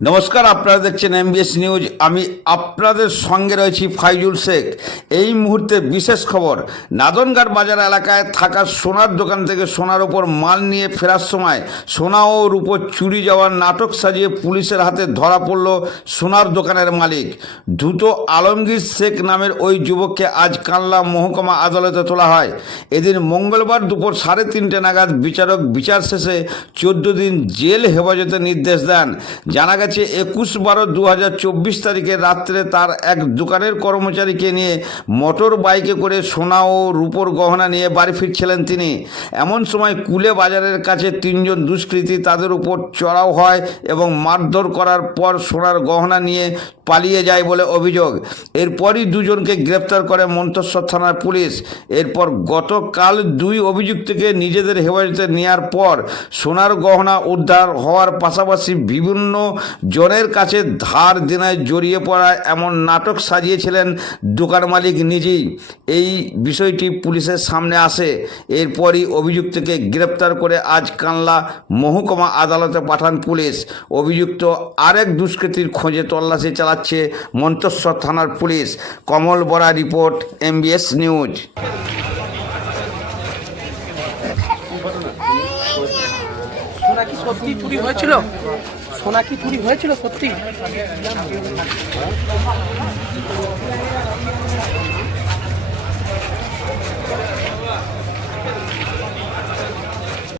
নমস্কার, আপনারা দেখছেন এমবিএস নিউজ আমি আপনাদের সঙ্গে রয়েছি ফাইজুল শেখ। এই মুহূর্তে বিশেষ খবর, নাদনঘাট বাজার এলাকায় থাকা সোনার দোকান থেকে সোনার ওপর মাল নিয়ে ফেরার সময় সোনা ও রূপো চুরি যাওয়ার নাটক সাজিয়ে পুলিশের হাতে ধরা পড়ল সোনার দোকানের মালিক। দ্রুত আলমগীর শেখ নামের ওই যুবককে আজ কানলা মহকুমা আদালতে তোলা হয়। এদিন মঙ্গলবার দুপুর সাড়ে তিনটে নাগাদ বিচারক বিচার শেষে চোদ্দ দিন জেল হেফাজতে নির্দেশ দেন। জানা গেছে একুশ বারো দু তারিখে রাত্রে তার এক দোকানের কর্মচারীকে নিয়ে মোটর বাইকে করে সোনা ও রূপোর গহনা নিয়ে বাড়ি ফিরছিলেন তিনি। এমন সময় কুলে বাজারের কাছে তিনজন দুষ্কৃতী তাদের উপর চড়াও হয় এবং মারধর করার পর সোনার গহনা নিয়ে পালিয়ে যায় বলে অভিযোগ। এরপরই দুজনকে গ্রেপ্তার করে মন্তস্বর থানার পুলিশ। এরপর গতকাল দুই অভিযুক্তকে নিজেদের হেফাজতে নেওয়ার পর সোনার গহনা উদ্ধার হওয়ার পাশাপাশি বিভিন্ন জনের কাছে ধার দেনায় জড়িয়ে পড়া এমন নাটক সাজিয়েছিলেন দোকান মালিক নিজেই এই বিষয়টি পুলিশের সামনে আসে এরপরই অভিযুক্তকে গ্রেপ্তার করে আজ কানলা মহকুমা আদালতে পাঠান পুলিশ অভিযুক্ত আরেক দুষ্কৃতীর খোঁজে তল্লাশি চালাচ্ছে মন্তেশ্বর থানার police Kamal Bora report MBS news কি সত্যি চুরি হয়েছিল সোনা কি চুরি হয়েছিল সত্যি?